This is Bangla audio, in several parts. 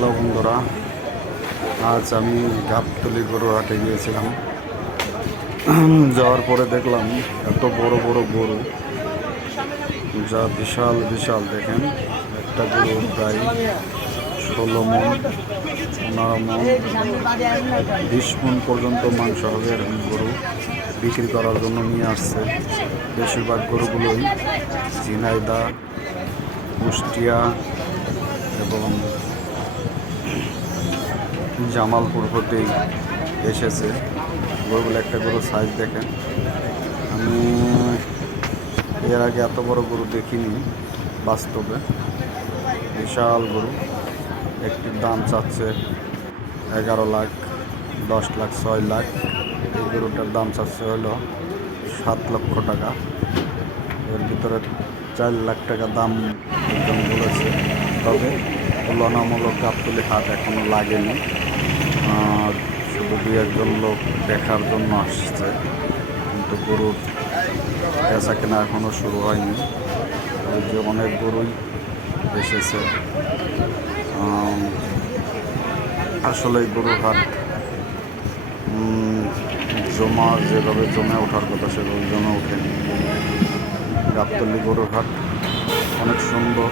হ্যালো বন্ধুরা, আজ আমি গাবতলী গরু হাটে গিয়েছিলাম। যাওয়ার পরে দেখলাম এত বড় বড় গরু, যা বিশাল বিশাল। দেখেন, একটা গরু প্রায় 16 মন, 15 মন, 20 মন পর্যন্ত মাংস হবে এরকম গরু বিক্রি করার জন্য নিয়ে আসছে। বেশিরভাগ গরুগুলোই ঝিনাইদহ, কুষ্টিয়া এবং জামালপুর হতেই এসেছে। গরুগুলো, একটা গরুর সাইজ দেখেন। আমি এর আগে এত বড় গরু দেখিনি বাস্তবে। বিশাল গরু। একটির দাম চাচ্ছে 11 লাখ, 10 লাখ, 6 লাখ। এই গরুটার দাম চাচ্ছে হলো 7 লক্ষ টাকা। এর ভিতরে 4 লাখ টাকা দাম একজন বলেছে। তবে তুলনামূলক গাবতলী হাট এখনও লাগেনি, শুধু 2-1 লোক দেখার জন্য আসছে, কিন্তু গরুর বেচা কেনা এখনও শুরু হয়নি। ওই যে অনেক গরুই এসেছে। আসলে গরুর হাট যেভাবে জমে ওঠার কথা সেভাবে জমে ওঠেনি। গাবতলী গরুর হাট অনেক সুন্দর,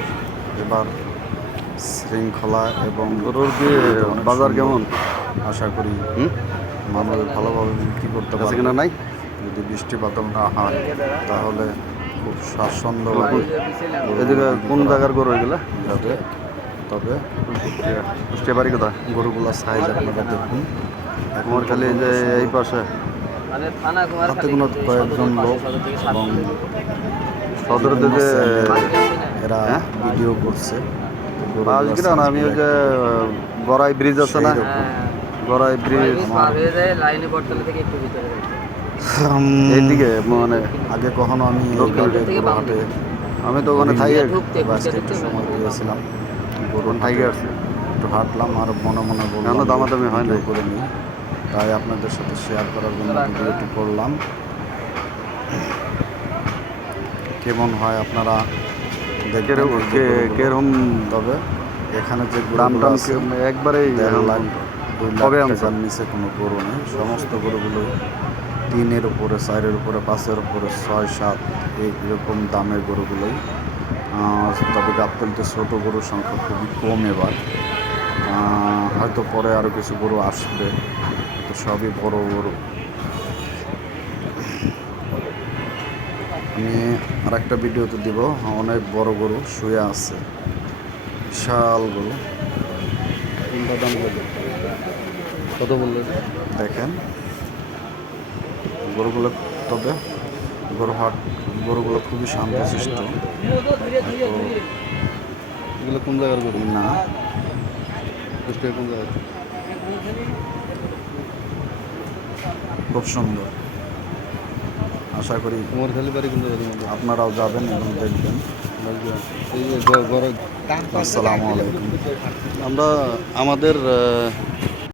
এবার শৃঙ্খলা এবং গরুর কি বাজার কেমন? আশা করি মানুষ ভালোভাবে বিক্রি করতে পারবে কিনা। নাই, যদি বৃষ্টিপাত না হয় তাহলে খুব স্বাচ্ছন্দ্যভাবে। এদিকে কোন জায়গার গরু এগুলা যাবে। তবে কুষ্টিয়া বাড়ি কোথায়? গরুগুলোর সাইজ আপনারা দেখুন। আমার খালি এই যে এই পাশে হাতে কোনো কয়েকজন লোক এবং সদরের দিকে এরা ভিডিও করছে। না, আমি ওই যে গড়াই ব্রিজ আছে না, গড়াই ব্রিজ এইদিকে, মানে আগে কখনো আমি হাটে, আমি তো ওখানে থাই একটু সময় দিয়েছিলাম। গরু থাইকে আসছি, একটু হাঁটলাম আর মনে মনে বললাম দামাদামি হয় না করে নিই, তাই আপনাদের সাথে শেয়ার করার জন্য ভিডিওটি করলাম। কেমন হয় আপনারা কেরকম? তবে এখানে যে দাম একবারেই 1.5 লাখ, 2 লাখ টাকার নিচে কোনো গরু নেই। সমস্ত গরুগুলো 3-এর উপরে, 4-এর উপরে, 5-এর উপরে, 6-7 এইরকম দামের গরুগুলোই। তবে গাবতলীতে ছোটো গরুর সংখ্যা খুবই কম এবার। হয়তো পরে আরও কিছু গরু আসবে, তো সবই বড় গরু। আমি আরেকটা ভিডিওতে দিব, অনেক বড় গরু শুয়ে আছে, বিশাল গরু। কত বললো দেখেন গরুগুলো। তবে গরুগুলো খুবই শান্তশিষ্ট। এগুলো কোন জায়গার গরু? না, কোন জায়গায়? খুব সুন্দর। আশা করি তোমার খালি বাড়ি কোন জায়গায়? আপনারাও যাবেন এবং দেখবেন। আসসালামু আলাইকুম। আমরা আমাদের